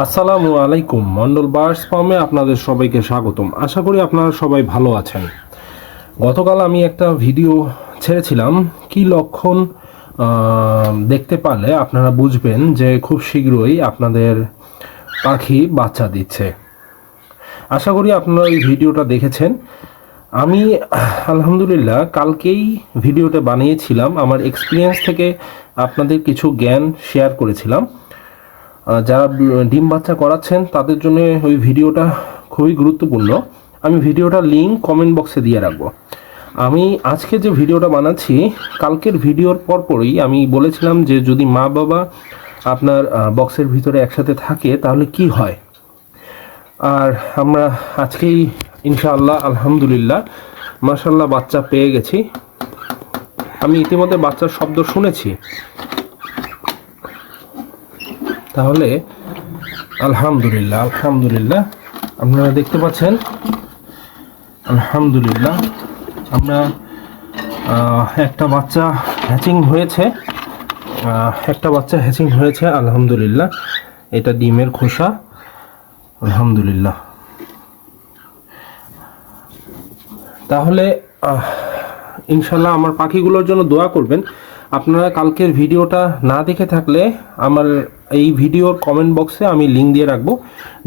আসসালামু আলাইকুম। মন্ডল বার্ডস ফার্মে আপনাদের সবাইকে স্বাগতম। আশা করি আপনারা সবাই ভালো আছেন। গতকাল আমি একটা ভিডিও ছেড়েছিলাম, কি লক্ষণ দেখতে পারলে আপনারা বুঝবেন যে খুব শীঘ্রই আপনাদের পাখি বাচ্চা দিচ্ছে। আশা করি আপনারা এই ভিডিওটা দেখেছেন। আমি আলহামদুলিল্লাহ কালকেই ভিডিওটা বানিয়েছিলাম, আমার এক্সপিরিয়েন্স থেকে আপনাদের কিছু জ্ঞান শেয়ার করেছিলাম। যারা ডিম বাচ্চা করাচ্ছেন তাদের জন্য ওই ভিডিওটা খুবই গুরুত্বপূর্ণ। আমি ভিডিওটার লিঙ্ক কমেন্ট বক্সে দিয়ে রাখবো। আমি আজকে যে ভিডিওটা বানাচ্ছি, কালকের ভিডিওর পরপরই আমি বলেছিলাম যে যদি মা বাবা আপনার বক্সের ভিতরে একসাথে থাকে তাহলে কি হয়। আর আমরা আজকেই ইনশাআল্লাহ আলহামদুলিল্লাহ মাশাআল্লাহ বাচ্চা পেয়ে গেছি। আমি ইতিমধ্যে বাচ্চার শব্দ শুনেছি, তাহলে আলহামদুলিল্লাহ আলহামদুলিল্লাহ আপনারা দেখতে পাচ্ছেন। আলহামদুলিল্লাহ আমরা একটা বাচ্চা হ্যাচিং হয়েছে, আলহামদুলিল্লাহ। এটা ডিমের খোসা, আলহামদুলিল্লাহ। তাহলে ইনশাল্লাহ আমার পাখিগুলোর জন্য দোয়া করবেন। আপনারা কালকের ভিডিওটা না দেখে থাকলে আমার এই ভিডিওর কমেন্ট বক্সে আমি লিঙ্ক দিয়ে রাখবো,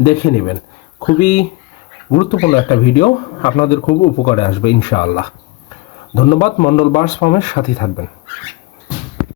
দেখে নেবেন। খুবই গুরুত্বপূর্ণ একটা ভিডিও, আপনাদের খুব উপকারে আসবে ইনশাআল্লাহ। ধন্যবাদ। মন্ডল বার্ডস ফার্মের সাথে থাকবেন।